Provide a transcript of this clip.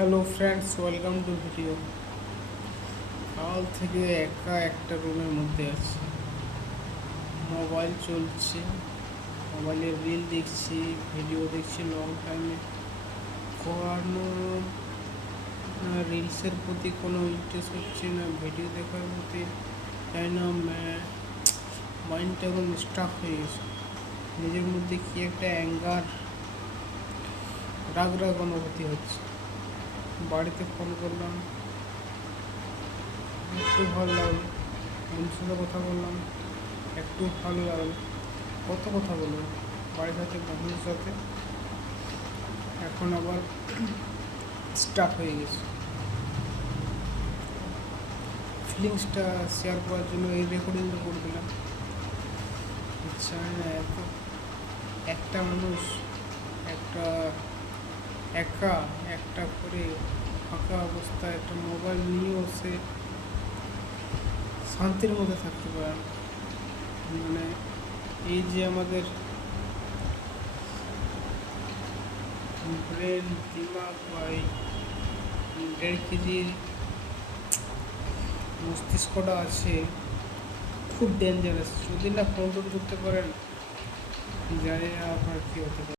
Hello friends, welcome to video. কাল থেকে একা একটা রুমের মধ্যে আছি, মোবাইল চলছে, মোবাইলে রিল দেখছি, ভিডিও দেখছি লং টাইমে। কোনো রিলসের প্রতি কোনো ইন্টারেস্ট হচ্ছে না, ভিডিও দেখার প্রতি তাই না। মাইন্ডটা এখন স্টাফ হয়ে গেছে, নিজের মধ্যে কি একটা অ্যাঙ্গার, রাগ রাগ অনুভূতি হচ্ছে। বাড়িতে ফোন করলাম, একটু ভালো লাগলো, বন্ধুর সাথে কথা বললাম, একটু ভালো লাগলো। কত কথা বলবো বাড়ির সাথে, বন্ধুদের সাথে। এখন আবার স্টাফ হয়ে গেছে। ফিলিংসটা শেয়ার করার জন্য এই রেকর্ডিংটা করে দিলাম। চায় না এত একটা মানুষ, একটা একা একটা করে ফাঁকা অবস্থায় একটা মোবাইল নিয়েও সে শান্তির মধ্যে থাকতে পারে না। মানে এই যে আমাদের ব্রেন, দিমাগ বা এই 1.5 কেজির মস্তিষ্কটা আছে, খুব ডেঞ্জারাস। যদি না কন্ট্রোল করতে পারেন, জানি না আপনার কী হতে পারে।